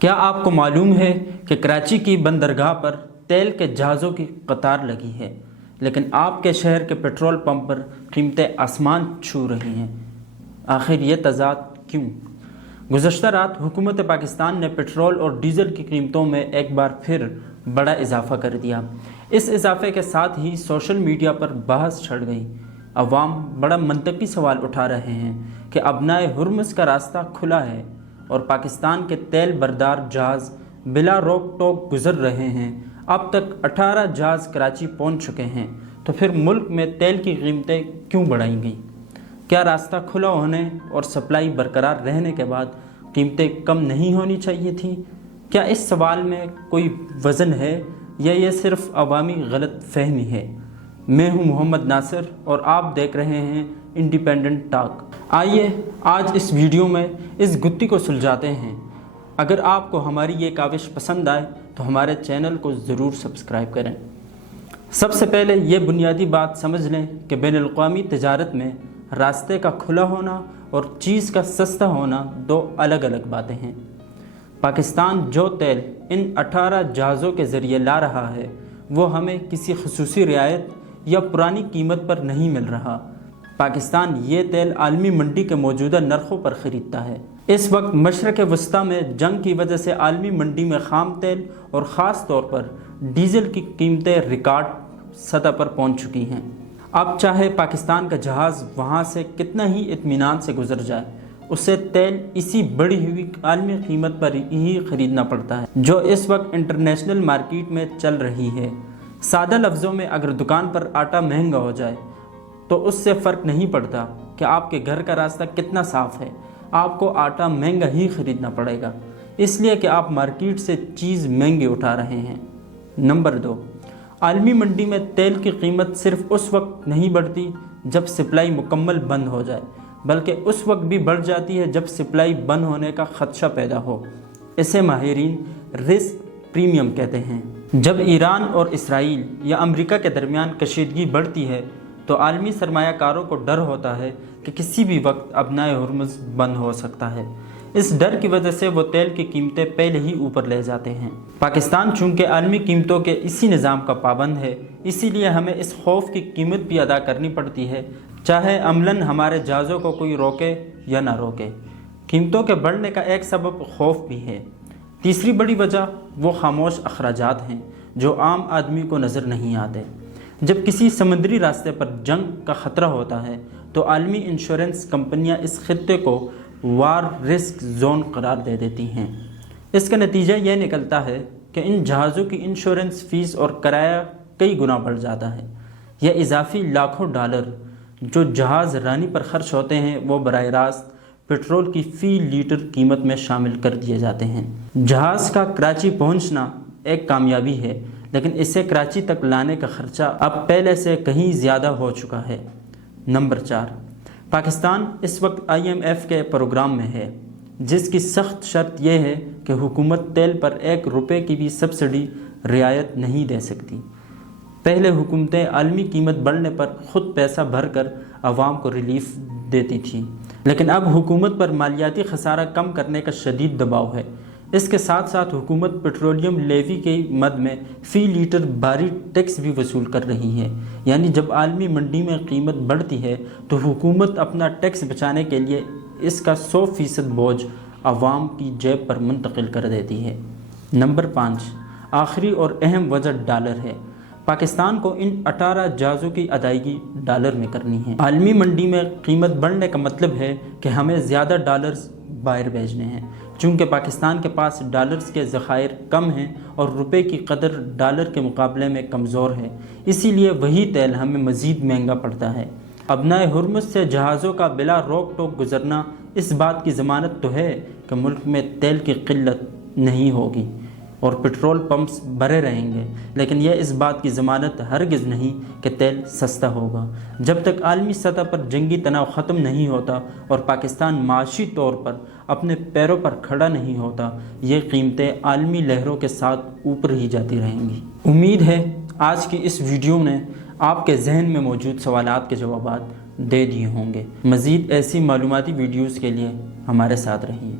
کیا آپ کو معلوم ہے کہ کراچی کی بندرگاہ پر تیل کے جہازوں کی قطار لگی ہے، لیکن آپ کے شہر کے پیٹرول پمپ پر قیمتیں آسمان چھو رہی ہیں؟ آخر یہ تضاد کیوں؟ گزشتہ رات حکومت پاکستان نے پیٹرول اور ڈیزل کی قیمتوں میں ایک بار پھر بڑا اضافہ کر دیا۔ اس اضافے کے ساتھ ہی سوشل میڈیا پر بحث چھڑ گئی۔ عوام بڑا منطقی سوال اٹھا رہے ہیں کہ ابنائے ہرمز کا راستہ کھلا ہے اور پاکستان کے تیل بردار جہاز بلا روک ٹوک گزر رہے ہیں۔ اب تک 18 جہاز کراچی پہنچ چکے ہیں، تو پھر ملک میں تیل کی قیمتیں کیوں بڑھائی گئیں؟ کیا راستہ کھلا ہونے اور سپلائی برقرار رہنے کے بعد قیمتیں کم نہیں ہونی چاہیے تھیں؟ کیا اس سوال میں کوئی وزن ہے یا یہ صرف عوامی غلط فہمی ہے؟ میں ہوں محمد ناصر اور آپ دیکھ رہے ہیں انڈیپینڈنٹ ٹاک۔ آئیے آج اس ویڈیو میں اس گتھی کو سلجھاتے ہیں۔ اگر آپ کو ہماری یہ کاوش پسند آئے تو ہمارے چینل کو ضرور سبسکرائب کریں۔ سب سے پہلے یہ بنیادی بات سمجھ لیں کہ بین الاقوامی تجارت میں راستے کا کھلا ہونا اور چیز کا سستا ہونا دو الگ الگ باتیں ہیں۔ پاکستان جو تیل ان 18 جہازوں کے ذریعے لا رہا ہے وہ ہمیں کسی خصوصی رعایت یا پرانی قیمت پر نہیں مل رہا۔ پاکستان یہ تیل عالمی منڈی کے موجودہ نرخوں پر خریدتا ہے۔ اس وقت مشرق وسطیٰ میں جنگ کی وجہ سے عالمی منڈی میں خام تیل اور خاص طور پر ڈیزل کی قیمتیں ریکارڈ سطح پر پہنچ چکی ہیں۔ اب چاہے پاکستان کا جہاز وہاں سے کتنا ہی اطمینان سے گزر جائے، اسے تیل اسی بڑھی ہوئی عالمی قیمت پر ہی خریدنا پڑتا ہے جو اس وقت انٹرنیشنل مارکیٹ میں چل رہی ہے۔ سادہ لفظوں میں اگر دکان پر آٹا مہنگا ہو جائے تو اس سے فرق نہیں پڑتا کہ آپ کے گھر کا راستہ کتنا صاف ہے، آپ کو آٹا مہنگا ہی خریدنا پڑے گا، اس لیے کہ آپ مارکیٹ سے چیز مہنگی اٹھا رہے ہیں۔ نمبر 2، عالمی منڈی میں تیل کی قیمت صرف اس وقت نہیں بڑھتی جب سپلائی مکمل بند ہو جائے، بلکہ اس وقت بھی بڑھ جاتی ہے جب سپلائی بند ہونے کا خدشہ پیدا ہو۔ اسے ماہرین رسک پریمیم کہتے ہیں۔ جب ایران اور اسرائیل یا امریکہ کے درمیان کشیدگی بڑھتی ہے تو عالمی سرمایہ کاروں کو ڈر ہوتا ہے کہ کسی بھی وقت ابنائے ہرمز بند ہو سکتا ہے۔ اس ڈر کی وجہ سے وہ تیل کی قیمتیں پہلے ہی اوپر لے جاتے ہیں۔ پاکستان چونکہ عالمی قیمتوں کے اسی نظام کا پابند ہے، اسی لیے ہمیں اس خوف کی قیمت بھی ادا کرنی پڑتی ہے، چاہے عملاً ہمارے جہازوں کو کوئی روکے یا نہ روکے۔ قیمتوں کے بڑھنے کا ایک سبب خوف بھی ہے۔ تیسری بڑی وجہ وہ خاموش اخراجات ہیں جو عام آدمی کو نظر نہیں آتے۔ جب کسی سمندری راستے پر جنگ کا خطرہ ہوتا ہے تو عالمی انشورنس کمپنیاں اس خطے کو وار رسک زون قرار دے دیتی ہیں۔ اس کا نتیجہ یہ نکلتا ہے کہ ان جہازوں کی انشورنس فیس اور کرایہ کئی گنا بڑھ جاتا ہے۔ یہ اضافی لاکھوں ڈالر جو جہاز رانی پر خرچ ہوتے ہیں وہ براہ راست پیٹرول کی فی لیٹر قیمت میں شامل کر دیے جاتے ہیں۔ جہاز کا کراچی پہنچنا ایک کامیابی ہے، لیکن اسے کراچی تک لانے کا خرچہ اب پہلے سے کہیں زیادہ ہو چکا ہے۔ نمبر 4، پاکستان اس وقت IMF کے پروگرام میں ہے، جس کی سخت شرط یہ ہے کہ حکومت تیل پر 1 روپے کی بھی سبسڈی رعایت نہیں دے سکتی۔ پہلے حکومتیں عالمی قیمت بڑھنے پر خود پیسہ بھر کر عوام کو ریلیف دیتی تھیں، لیکن اب حکومت پر مالیاتی خسارہ کم کرنے کا شدید دباؤ ہے۔ اس کے ساتھ ساتھ حکومت پیٹرولیم لیوی کے مد میں فی لیٹر بھاری ٹیکس بھی وصول کر رہی ہے، یعنی جب عالمی منڈی میں قیمت بڑھتی ہے تو حکومت اپنا ٹیکس بچانے کے لیے اس کا 100% بوجھ عوام کی جیب پر منتقل کر دیتی ہے۔ نمبر 5، آخری اور اہم وجہ ڈالر ہے۔ پاکستان کو ان 18 جہازوں کی ادائیگی ڈالر میں کرنی ہے۔ عالمی منڈی میں قیمت بڑھنے کا مطلب ہے کہ ہمیں زیادہ ڈالرز باہر بھیجنے ہیں۔ چونکہ پاکستان کے پاس ڈالرز کے ذخائر کم ہیں اور روپے کی قدر ڈالر کے مقابلے میں کمزور ہے، اسی لیے وہی تیل ہمیں مزید مہنگا پڑتا ہے۔ ابنائے ہرمز سے جہازوں کا بلا روک ٹوک گزرنا اس بات کی ضمانت تو ہے کہ ملک میں تیل کی قلت نہیں ہوگی اور پیٹرول پمپس بھرے رہیں گے، لیکن یہ اس بات کی ضمانت ہرگز نہیں کہ تیل سستا ہوگا۔ جب تک عالمی سطح پر جنگی تناؤ ختم نہیں ہوتا اور پاکستان معاشی طور پر اپنے پیروں پر کھڑا نہیں ہوتا، یہ قیمتیں عالمی لہروں کے ساتھ اوپر ہی جاتی رہیں گی۔ امید ہے آج کی اس ویڈیو نے آپ کے ذہن میں موجود سوالات کے جوابات دے دیے ہوں گے۔ مزید ایسی معلوماتی ویڈیوز کے لیے ہمارے ساتھ رہیے۔